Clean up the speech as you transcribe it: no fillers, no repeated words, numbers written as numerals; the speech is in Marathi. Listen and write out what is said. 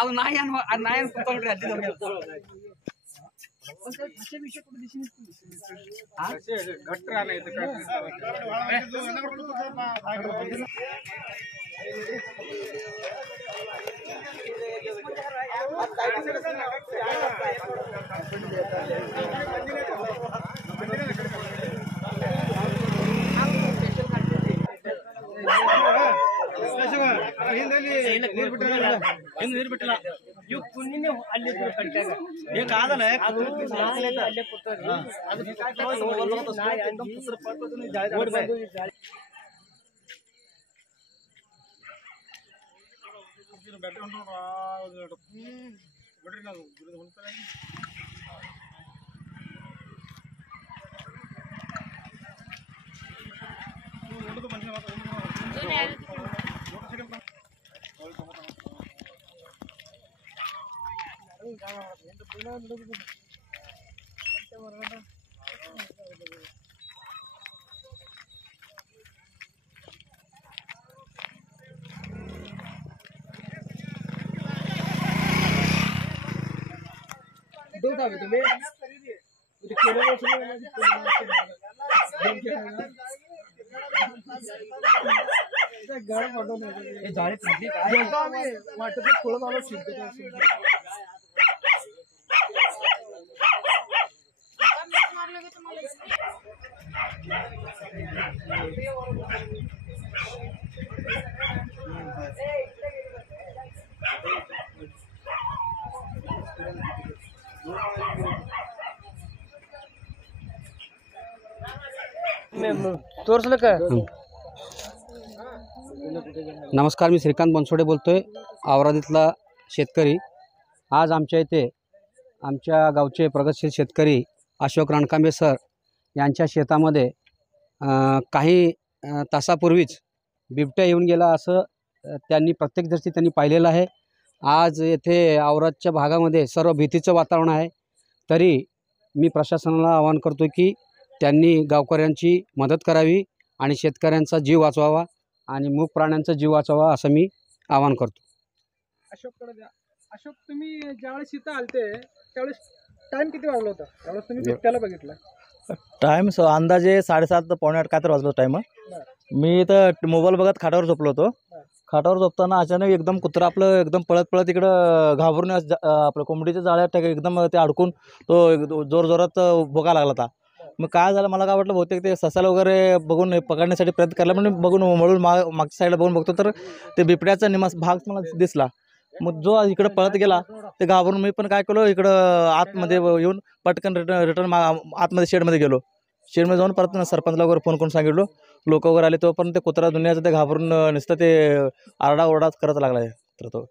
ಅದು ನಾಯಿ ನಾಯಿ ನೀರು ಬಿಟ್ಟಿಲ್ಲ ಇವು ಕುನ್ನಿನೇ ಅಲ್ಲಿ ಕಟ್ಟಾಗ ಬೇಕಾದಲ್ಲ ಅಲ್ಲೇ ಕೊಡ್ತಾರೆ नमस्कार, मी श्रीकांत बनसोडे बोलतोय, औरादीतला शेतकरी। आज आमच्या इथे आमच्या गावचे प्रगतशील शेतकरी अशोक रणकांबे सर यांच्या शेतामध्ये काही तासापूर्वीच बिबट्या येऊन गेला असं त्यांनी प्रत्यक्षदर्शी त्यांनी पाहिलेलं आहे। आज येथे औरादच्या भागामध्ये सर्व भीतीचं वातावरण आहे। तरी मी प्रशासनाला आवाहन करतो की त्यांनी गावकऱ्यांची मदत करावी आणि शेतकऱ्यांचा जीव वाचवावा आणि मूक प्राण्यांचा जीव वाचवावा असं मी आवाहन करतो। अशोक, तुम्ही ज्यावेळेस इथं आलते त्यावेळेस टाइम किती वाजला होता? त्यावेळेस तुम्ही बिबट्याला बघितलं? टाइम अंदाजे 7:30 पावणे 8 काय तर वाजलो टाइम। मी इथं मोबाईल बघत खाटावर झोपलो होतो। खाटावर झोपताना अचानक एकदम कुत्रा आपलं एकदम पळत पळत इकडं घाबरून आपलं कोंबडीच्या जाळ्यात एकदम ते अडकून तो जोर जोरात भोगा लागला होता। मग काय झालं, मला काय वाटलं बहुतेक ते ससाला वगैरे बघून पकडण्यासाठी प्रयत्न केला, पण बघून वळून मागच्या साईडला बघून बघतो तर ते बिबट्याचा निवास भाग मला दिसला। मग जो इकडं पळत गेला ते घाबरून मी पण काय केलं, इकडं आतमध्ये येऊन पटकन रिटर्न आतमध्ये शेडमध्ये गेलो। शेडमध्ये जाऊन परत सरपंचला वगैरे फोन करून सांगितलो, लोक वगैरे आले, तो पण ते कुत्रा दुनियाचं ते घाबरून नुसतं ते आरडाओरडा करत लागला तो।